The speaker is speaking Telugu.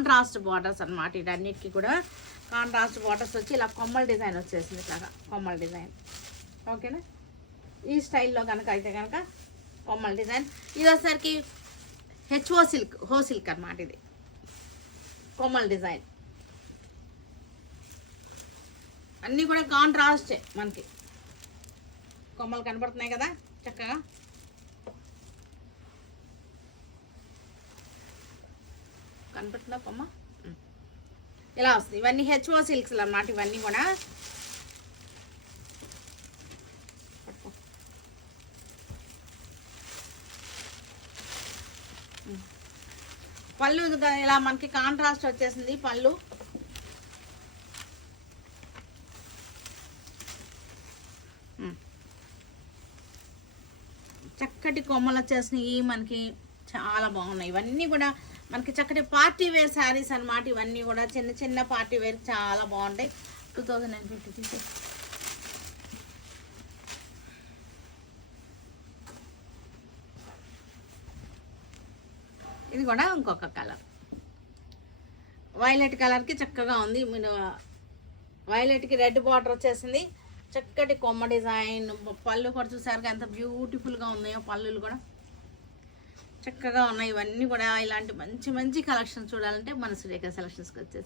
కాంట్రాస్ట్ బార్డర్స్ అనమాట. వీటన్నిటికీ కూడా కాంట్రాస్ట్ బార్డర్స్ వచ్చి ఇలా కొమ్మల డిజైన్ వచ్చేసింది, ఇట్లాగా కొమ్మల డిజైన్. ఓకేనా, ఈ స్టైల్లో కనుక అయితే కనుక కొమ్మల డిజైన్. ఇది వచ్చేసరికి హెచ్ఓ సిల్క్, హో సిల్క్ అనమాట. ఇది కొమ్మల డిజైన్ అన్నీ కూడా కాంట్రాస్టే మనకి. కొమ్మలు కనబడుతున్నాయి కదా చక్కగా. కనపడుతుందా కొమ్మ? ఇలా వస్తుంది. ఇవన్నీ హెచ్ఓ సిల్క్స్లు అన్నమాట. ఇవన్నీ కూడా పళ్ళు ఇలా మనకి కాంట్రాస్ట్ వచ్చేసింది పళ్ళు. చక్కటి కొమ్మలు వచ్చేసినాయి మనకి, చాలా బాగున్నాయి. ఇవన్నీ కూడా మనకి చక్కటి పార్టీ వేర్ శారీస్ అనమాట. ఇవన్నీ కూడా చిన్న చిన్న పార్టీ వేర్ చాలా బాగుంటాయి. 2050 ఇది కూడా ఇంకొక కలర్, వైలెట్ కలర్కి చక్కగా ఉంది. మీరు వైలెట్కి రెడ్ బార్డర్ వచ్చేసింది. చక్కటి కొమ్మ డిజైన్. పళ్ళు కూడా చూసారుగా ఎంత బ్యూటిఫుల్గా ఉన్నాయో. పళ్ళులు కూడా చక్కగా ఉన్నాయి. ఇవన్నీ కూడా ఇలాంటి మంచి మంచి కలెక్షన్ చూడాలంటే మన సురేఖ సెలక్షన్స్కి వచ్చేసి